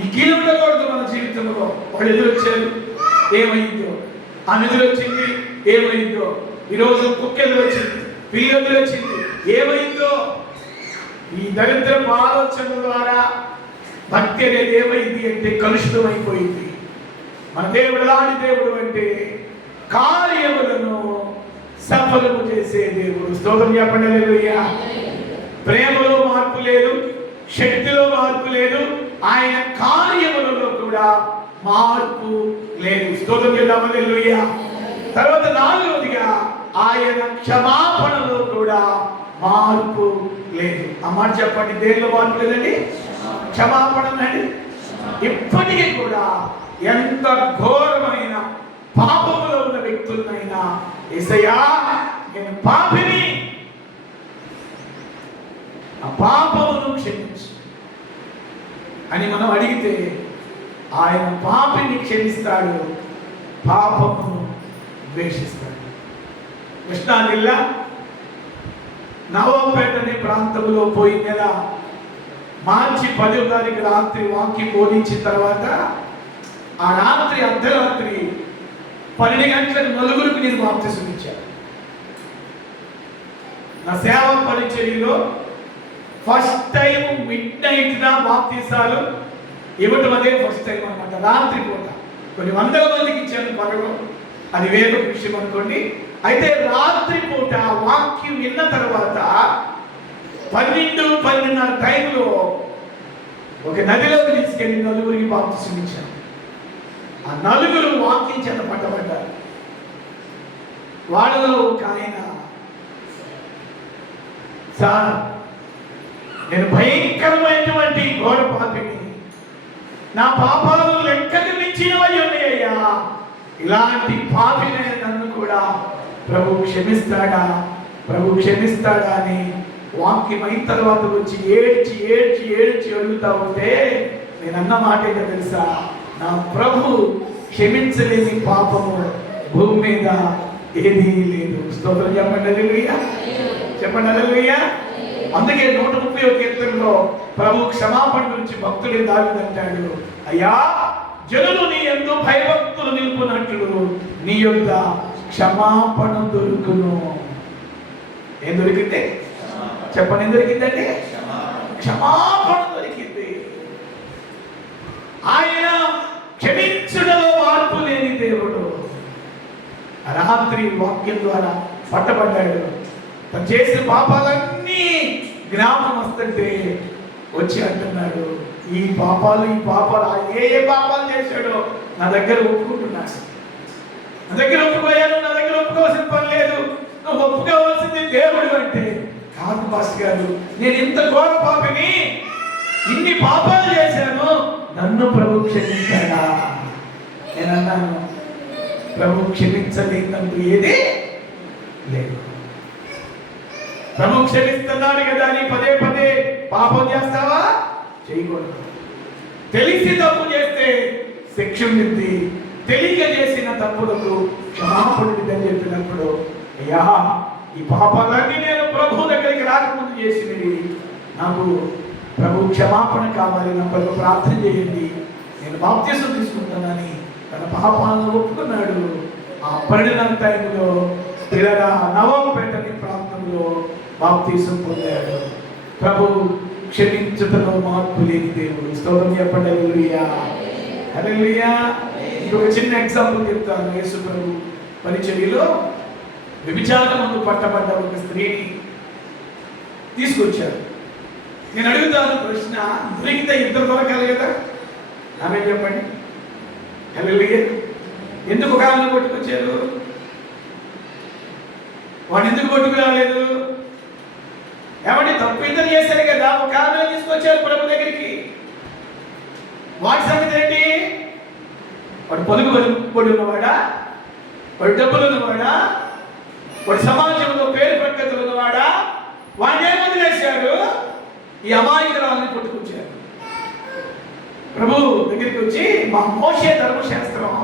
ఈ కీలు ఉండకూడదు మన జీవితంలో. వాళ్ళు ఎదురొచ్చారు, ఏమైందో. ఆమె ఎదురొచ్చింది, ఏమైందో. ఈరోజు కుక్క ఎదురొచ్చింది, పిల్లి ఎదురొచ్చింది, ఏమైందో. ఈ దరిద్రపు ఆలోచన ద్వారా భక్తి అనేది ఏమైంది అంటే కలుషితం అయిపోయింది. మన దేవుడు ఎలాంటి దేవుడు అంటే కార్యములను సఫలము చేసే దేవుడు. స్తోత్రం చెప్పండి. హల్లెలూయా. ప్రేమలో మార్పు లేదు, శక్తిలో మార్పు లేదు, ఆయన కార్యములలో కూడా మార్పు లేదు. స్తోత్రం చేద్దాం. హల్లెలూయా. తర్వాత నాలుగవదిగా ఆయన క్షమాపణలో కూడా మార్పు లేదు. ఆ మాట చెప్పండి. దేనిలో మార్పు లేదండి? క్షమాపణ అండి. ఇప్పటికీ కూడా ఎంత ఘోరమైన పాపములో ఉన్న వ్యక్తులనైనా యేసయ్యా నేను పాపిని, ఆ పాపమును క్షమించు అని మనం అడిగితే ఆయన పాపిని క్షమిస్తాడు, పాపమును ద్వేషిస్తాడు. కృష్ణా జిల్లా నవాపేట అనే ప్రాంతంలో పోయిన నెల మార్చి 10వ తారీఖు రాత్రి వాక్యం బోధించిన తర్వాత ఆ రాత్రి అర్ధరాత్రి 12 గంటలకు నలుగురికి నేను బాప్తిసం ఇచ్చాను. నా సేవా పరిచర్యలో ఫస్ట్ టైం మిడ్నైట్ నా బాప్తిసాలు ఇవ్వటం అదే ఫస్ట్ టైం అన్నమాట. రాత్రి పూట కొన్ని వందల మందికి ఇచ్చాను పగలు, అది వేరే విషయం అనుకోండి. అయితే రాత్రి పూట వాక్యం విన్న తర్వాత 12-12:30 టైంలో ఒక నదిలోకి తీసుకెళ్ళి నలుగురికి బాప్తిసం ఇచ్చాను. ఆ నలుగురు వాక్యం చేత పట్టబడ్డారు. వాళ్ళలో ఒక ఆయన, సార్ నేను భయంకరమైనటువంటి ఘోర పాపిని, నా పాపాలు లెక్కకు మించినవై ఉన్నాయ్యా, ఇలాంటి పాపినే నన్ను కూడా ప్రభు క్షమిస్తాడా, ప్రభు క్షమిస్తాడా అని వాక్యం అయిన తర్వాత వచ్చి ఏడ్చి ఏడ్చి ఏడ్చి అడుగుతా ఉంటే నేను అన్న మాట ఏంటో తెలుసా? నా ప్రభు క్షమించలేని పాపము భూమి మీద ఏదీ లేదు. స్తోత్రం చెప్పండి. హల్లెలూయా, చెప్పండి. హల్లెలూయా. అందుకే 130వ కీర్తనలో ప్రభు క్షమాపణ గురించి భక్తుడే దావీదంటాడు, అయ్యా జనులు నీ యందు భయభక్తులు నిలుపునట్లు నీ యొద్ద క్షమాపణ దొరుకును. ఏం దొరికింది? చెప్పండి. ఏం దొరికిందండి? క్షమాపణ దొరికింది. ఆయన క్షమించడంలో మార్పు లేని దేవుడు. రాత్రి వాక్యం ద్వారా పట్టబడ్డాడు. తను చేసిన పాపాలన్నీ జ్ఞాపకం వస్తుంటే వచ్చి అంటున్నాడు, ఈ పాపాలు ఏ పాపాలు చేశాడో నా దగ్గర ఒప్పుకుంటున్నాడు. నా దగ్గర ఒప్పుకోయాను, నా దగ్గర ఒప్పుకోవాల్సిన పని లేదు, నువ్వు ఒప్పుకోవాల్సింది దేవుడు అంటే. కాదు పాస్ గారు, నేను ఇంత ఘోర పాపిని, ఇన్ని పాపాలు చేశాను, నన్ను ప్రభు క్షమిస్తాడా? నేను అన్నాను, ప్రభు క్షమించలేదంటూ ఏది లేదు. ప్రభు క్షమిస్తున్నాడు కదా అని పదే పదే పాపం చేస్తావా? చేయకూడదు. తెలిసి తప్పు చేస్తే శిక్ష ఉంది. తెలియక చేసిన తప్పులకు క్షమాపణ అని చెప్పినప్పుడు, అయ్యా ఈ పాపాలన్నీ నేను ప్రభు దగ్గరికి రాకముందు చేసినవి, నాకు ప్రభు క్షమాపణ కావాలి, నా కొరకు ప్రార్థన చేయండి, నేను బాప్తిసం తీసుకుంటానని తన పాపాలను ఒప్పుకున్నాడు. ఆ పరిణామ టైంలో పిల్లగా నవంపేటని ప్రాంతంలో బాప్తిసం పొందాడు. ప్రభు క్షమించుటలో మార్పు లేని దేవుడు. స్తోత్రం చెప్పండి. హల్లెలూయా, హల్లెలూయా. ఇంకొక చిన్న ఎగ్జాంపుల్ చెప్తాను. యేసు ప్రభు పరిచర్యలో వ్యభిచారమందు పట్టబడ్డ ఒక స్త్రీని తీసుకొచ్చారు. నేను అడుగుతాను ప్రశ్న, దొరికితే ఇద్దరు దొరకాలి కదా? ఆమె చెప్పండి. హల్లెలూయా. ఎందుకు ఒక ఆమెను కొట్టుకొచ్చారు? వాడు ఎందుకు కొట్టుకు రాలేదు? ఏమంటే తప్పు ఇద్దరు చేశారు కదా, ఒక ఆమెను తీసుకొచ్చారు ప్రభు దగ్గరికి. వాడి సంగతి ఏంటి? వాడు పొడుగు ఉన్నవాడా? వాడు డబ్బులు ఉన్నవాడా? వాడు సమాజంలో పేరు ప్రఖ్యాతులు ఉన్నవాడా? వాడిని ఏం వదిలేశారు? ఈ అమాయకురాలని కొట్టుకొచ్చారు. ప్రభు దగ్గరికి వచ్చి, మా మోషే ధర్మశాస్త్రం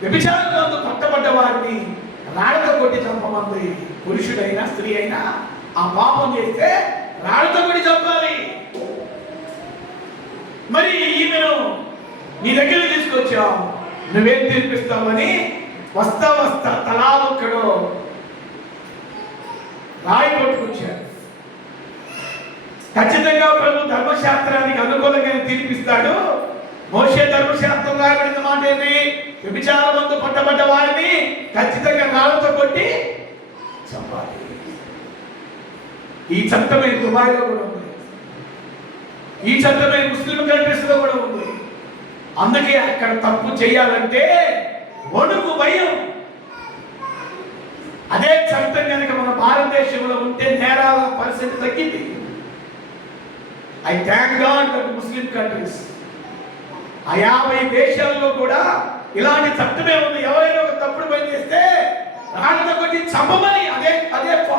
వ్యభిచారంలో పట్టబడ్డ వారిని రాళ్ళతో కొట్టి చంపమంది. పురుషుడైనా స్త్రీ అయినా ఆ పాపం చేస్తే రాళ్ళతో కొట్టి చంపాలి. మరి ఈమెను నీ దగ్గర తీసుకొచ్చావు, నువ్వేం తీర్పిస్తావని వస్తా తలాలొక్కడో రాయి కొట్టుకొచ్చారు. ఖచ్చితంగా ప్రభు ధర్మశాస్త్రానికి అనుకూలంగా తీర్పిస్తాడు. మోషే ధర్మశాస్త్రం రాయబడిన మాట ఏంటి? వ్యభిచారమందు పట్టబడ్డ వారిని ఖచ్చితంగా రాళ్ళతో కొట్టి చంపాలి. ఈ చట్టమే దుబాయ్లో కూడా ఉంది. ఈ చట్టమే ముస్లిం కంట్రీస్ లో కూడా ఉంది. అందుకే అక్కడ తప్పు చేయాలంటే వణుకు, భయం. అదే చట్టం కనుక మన భారతదేశంలో ఉంటే నేరాల పరిస్థితి తగ్గింది. I thank God for Muslim countries. ఆ 50 దేశాల్లో కూడా ఇలాంటి చట్టమే ఉంది. ఎవరైనా ఒక తప్పుడు పని చేస్తే రాళ్ళతో కొట్టి చంపమని అదే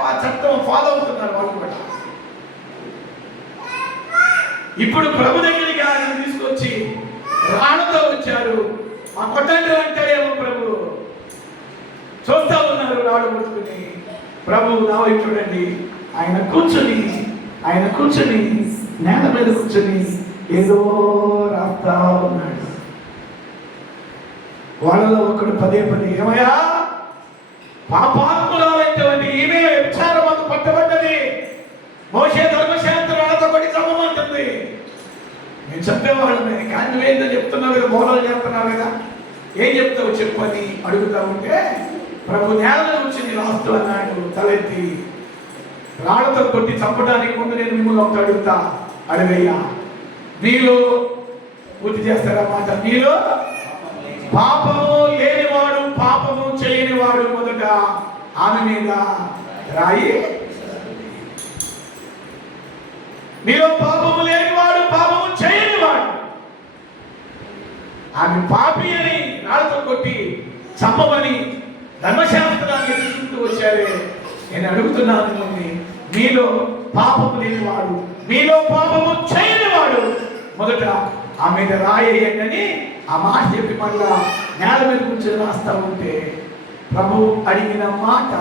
ఆ చట్టం ఫాలో అవుతున్నారు వాళ్ళు కూడా. ఇప్పుడు ప్రభు దగ్గరికి ఆయన తీసుకొచ్చి రాళ్ళతో వచ్చారు. ఆ కొట్టండి అంటాడేమో ప్రభు. చూస్తా ఉన్నారు రాళ్ళు కొట్టుకుని. ప్రభు నా వైపు చూడండి. ఆయన కూర్చుని నేల మీద కూర్చొని ఏదో రాస్తా ఉన్నాడు. వాళ్ళలో ఒకడు పదే ఏమయ్యా, పాపాత్మురాలైనటువంటి ఈమె వ్యభిచారమందు పట్టబడ్డది, మోషే ధర్మశాస్త్రాలతో కొట్టి చంపమంటుంది. నేను చెప్పేవాళ్ళమే, కానీ నువ్వేందో చెప్తున్నావు కదా, బోధలు చేస్తున్నావు కదా, ఏం చెప్తావు చెప్పని అడుగుతా ఉంటే ప్రభు నేల నుంచి నేను రాస్తూ అన్నాడు తలెత్తి. రాళ్ళతో కొట్టి చంపడానికి ముందు నేను మిమ్మల్ని ఒకటి అడుగుతా, అడగయ్యా, మీలో పూర్తి చేస్తారా మాట, మీలో పాపము లేనివాడు పాపము చేయనివాడు మొదట ఆమె మీద రాయి. మీలో పాపము లేనివాడు పాపము చేయనివాడు, ఆమె పాపి అని రాళ్ళతో కొట్టి చంపమని ధర్మశాస్త్రాన్ని ఎదుర్కొంటూ వచ్చారే. నేను అడుగుతున్నాను మిమ్మల్ని, మీలో పాపము లేనివాడు, మీలో పాపము చేయనివాడు మొదట ఆ మీద రాయేయండి ఆ మాట చెప్పి మళ్ళా నేల మీద కూర్చొని రాస్తా ఉంటే ప్రభు అడిగిన మాట,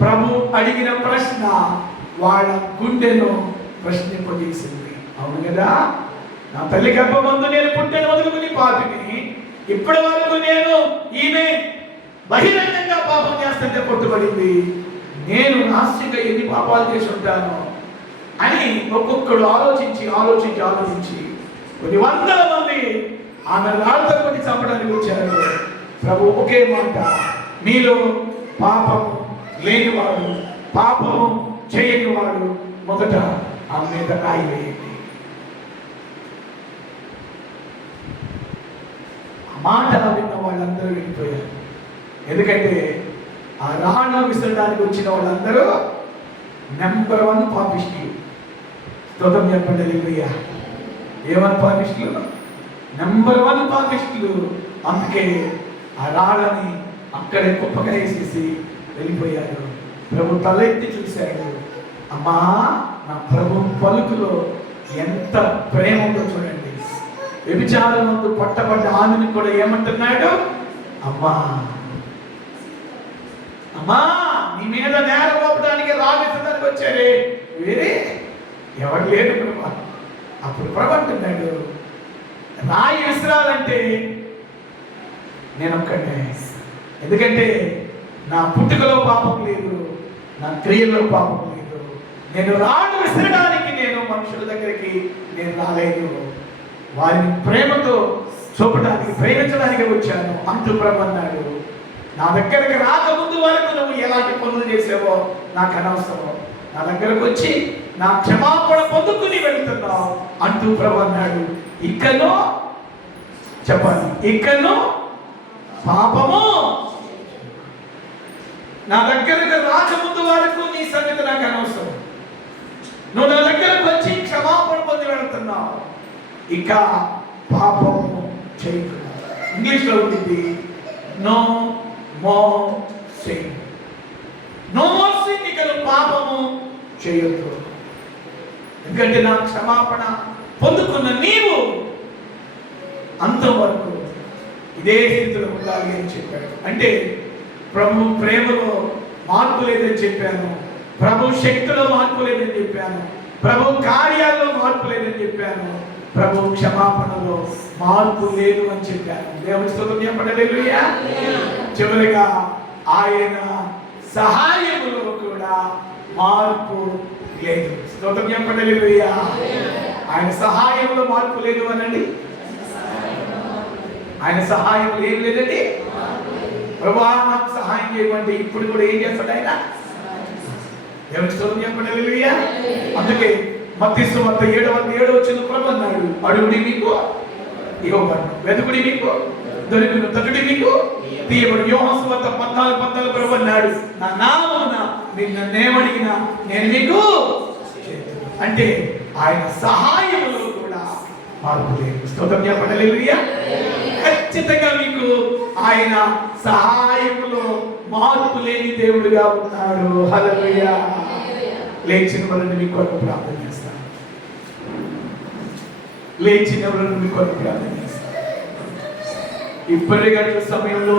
ప్రభు అడిగిన ప్రశ్న వాళ్ళ గుండెను ప్రశ్నింపజేసింది. అవును కదా, నా తల్లి గర్భమందు నేను పుట్టిన మొదలుకుని పాపిని, ఇప్పటి వరకు నేను ఈమె బహిరంగంగా పాపం చేస్తుంటే పట్టుబడింది, నేను నాస్తిగా ఎన్ని పాపాలు చేసి ఉంటాను అని ఒక్కొక్కడు ఆలోచించి కొన్ని వందల మంది ఆమె రాళ్ళతో కొట్టి చంపడానికి వచ్చారు. ప్రభు ఒకే మాట, మీలో పాపము లేనివాడు పాపము చేయనివాడు మొదట ఆమె మీద రాయి వేయండి. ఆ మాట విన్న వాళ్ళందరూ వెళ్ళిపోయారు. ఎందుకంటే ఆ రాళ్ళను విసరడానికి వచ్చిన వాళ్ళందరూ నెంబర్ 1 పాపిస్టులు. స్తోత్రం చెప్పండి హల్లెలూయా. ఏమని పాపిస్టులు? నెంబర్ 1 పాపిస్టులు. అందుకే ఆ రాళ్ళని అక్కడే కుప్పగా వేసేసి వెళ్ళిపోయాడు. ప్రభు తలెత్తి చూశాడు. అమ్మా, నా ప్రభు పలుకులో ఎంత ప్రేమ ఉందో చూడండి. వ్యభిచారం ముందు పట్టబడ్డ ఆమెను కూడా ఏమంటున్నాడు? అమ్మా, అమ్మా, నీ మీద నేరం మోపడానికి రాగేసడానికి వచ్చారే, వేరే ఎవరు లేరు ప్రభు. అప్పుడు ప్రభు అంటున్నాడు, రాయి విసిరాలంటే నేను ఒక్కడే. ఎందుకంటే నా పుట్టుకలో పాపం లేదు, నా క్రియలో పాపం లేదు. నేను రాళ్ళు విసరడానికి నేను మనుషుల దగ్గరికి నేను రాలేదు, వారిని ప్రేమతో చూపడానికి ప్రేమించడానికి వచ్చాను అంటూ ప్రభు అన్నాడు. నా దగ్గరకు రాకముందు వరకు నువ్వు ఎలాంటి పనులు చేసావో నాకు అనవసరం, నా దగ్గరకు వచ్చి నా క్షమాపణ పొందుకుని వెళ్తున్నావు అంటూ ప్రభు అన్నాడు. ఇకను చెప్పాలి, ఇకను పాపము నా దగ్గరకు రాకముందు వరకు నీ సంగతి నాకు అనవసరం. నువ్వు నా దగ్గరకు వచ్చి క్షమాపణ పొంది వెళ్తున్నావు, ఇక పాపము చేయకు. ఇంగ్లీష్లో ఉంటుంది no more sin. No more sin, ఇక నువ్వు పాపము చేయొద్దు. ఎందుకంటే నా క్షమాపణ పొందుకున్న నీవు అంతవరకు ఇదే స్థితిలో ఉండాలి అని చెప్పాడు. అంటే ప్రభు ప్రేమలో మార్పు లేదని చెప్పాను, ప్రభు శక్తిలో మార్పు లేదని చెప్పాను, ప్రభు కార్యాల్లో మార్పు లేదని చెప్పాను, ప్రభు క్షమాపణలో మార్పు లేదు అని చెప్పాను. దేవుని స్తోత్రం చెప్పండి, హల్లెలూయా. చివరిగా ఆయన సహాయములో కూడా మార్పు లేదు. స్తోత్రం చెప్పండి, హల్లెలూయా. ఆయన సహాయంలో మార్పు లేదు అనండి. ఆయన సహాయం ఏం లేదండి. ప్రభువా నాకు సహాయం చేయమంటే ఇప్పుడు కూడా ఏం చేస్తాడు ఆయన? దేవుని స్తోత్రం చెప్పండి, హల్లెలూయా. అందుకే మత్తయి సువార్త 7:7 ప్రభు అన్నాడు, అడుగుడి మీకు ఇవ్వబడును, వెతుకుడి మీకు దొరుకును, తట్టుడి మీకు తీయబడును. యోహాను సువార్త 14:14 ప్రభు అన్నాడు, నా నామమున మీరు నన్నేమడిగినా నేను మీకు చేతును. అంటే ఆయన సహాయములో కూడా మార్పు లేదు. స్తోత్రం చెప్పండి, హల్లెలూయా. ఖచ్చితంగా మీకు ఆయన సహాయములో మార్పు లేని దేవుడుగా ఉన్నాడు. హల్లెలూయా. లేచిన వాళ్ళని మీ కొరకు ప్రార్థన చేస్తాను. లేచిన వాళ్ళని మీ కొరకు ప్రార్థన చేస్తాను. ఇప్పటి గంటల సమయంలో